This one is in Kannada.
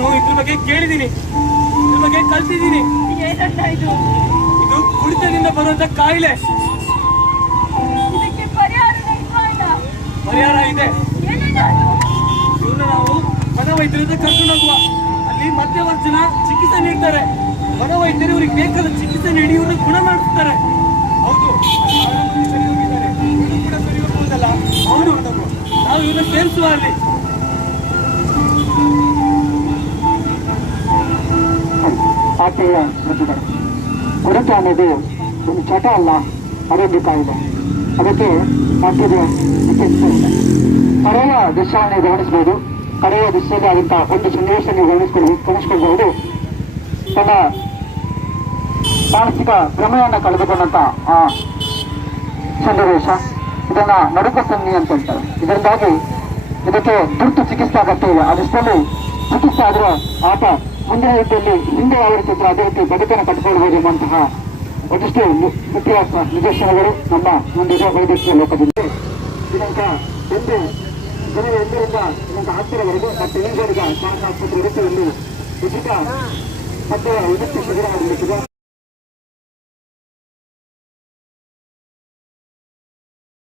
ಬಗ್ಗೆ ಕೇಳಿದೀನಿ ಇದ್ರ ಬಗ್ಗೆ ಕಲ್ತಿದ್ದೀನಿ. ಇದು ಇದು ಕುಡಿತದಿಂದ ಬರುವಂತ ಕಾಯಿಲೆ. ಪರಿಹಾರ ಇದೆ. ಇವನ್ನ ನಾವು ಮನವೈದ್ಯರಿಂದ ಅಲ್ಲಿ ಮತ್ತೆ ಅಲ್ಲಿ ಮಧ್ಯವರ್ಜನ ಚಿಕಿತ್ಸೆ ನೀಡ್ತಾರೆ. ಮನವೈದ್ಯರು ಇವ್ರಿಗೆ ಬೇಕಾದ ಚಿಕಿತ್ಸೆ ನೀಡಿ ಇವ್ರನ್ನ ಗುಣ ಮಾಡಿಸ್ತಾರೆ ಹೌದು ಹೋಗಿದ್ದಾರೆ ಕೂಡ ಸರಿ ಹೋಗ್ಬೋದಲ್ಲ ಹೌದು ನಾವು ಇವ್ರನ್ನ ಸೇರಿಸುವ ಅಲ್ಲಿ. ಆಕೆಯ ಮೃತರು ಕೊರತೆ ಅನ್ನೋದು ಒಂದು ಚಟ ಅಲ್ಲ ಅರೋಗ್ಯ ಕಾಯಿಲೆ. ಅದಕ್ಕೆ ಚಿಕಿತ್ಸೆ ಇದೆ. ಕಡೆಯ ದೃಶ್ಯವನ್ನು ಗಮನಿಸಬಹುದು ಕಡೆಯ ದೃಶ್ಯದಲ್ಲಿ ಆದಂತಹ ಒಂದು ಸನ್ನಿವೇಶ ನೀವು ಗಮನಿಸ್ಕೊಂಡು ಗಮನಿಸ್ಕೊಳ್ಬಹುದು. ತನ್ನ ಮಾನಸಿಕ ಭ್ರಮೆಯನ್ನು ಕಳೆದುಕೊಂಡಂತ ಆ ಸನ್ನಿವೇಶ ಇದನ್ನ ನಡುಕ ಸನ್ನಿ ಅಂತ ಹೇಳ್ತಾರೆ. ಇದರಿಂದಾಗಿ ಇದಕ್ಕೆ ತುರ್ತು ಚಿಕಿತ್ಸೆ ಅಗತ್ಯ ಇದೆ. ಅದಷ್ಟಲ್ಲಿ ಚಿಕಿತ್ಸೆ ಆದ್ರೆ ಆತ ಮುಂದಿನ ರೀತಿಯಲ್ಲಿ ಹಿಂದೆ ಯಾವ ಅದೇ ರೀತಿ ಬದುಕನ್ನು ಕಟ್ಟಿಕೊಳ್ಬಹುದು ಎಂಬಂತಹ ಒಂದಿಷ್ಟು ಮುಖ್ಯ ನಿದರ್ಶನಗಳು ನಮ್ಮ ಮುಂದಿನ ವೈದ್ಯಕೀಯ ಲೋಕದಲ್ಲಿ. ದಿನಾಂಕ ಒಂದು ಜನವರಿ ಒಂದರಿಂದ ದಿನಾಂಕ ಹತ್ತರವರೆಗೂ ಮತ್ತು ಇನ್ನೊಂದರಿಗೆ ಸ್ಮಾರಕ ಆಸ್ಪತ್ರೆ ರೀತಿಯಲ್ಲಿ ಉಚಿತ ಮತ್ತೆ ವೈದ್ಯಕೀಯ ಶಿಬಿರ ಆಗಲಿಕ್ಕಿದೆ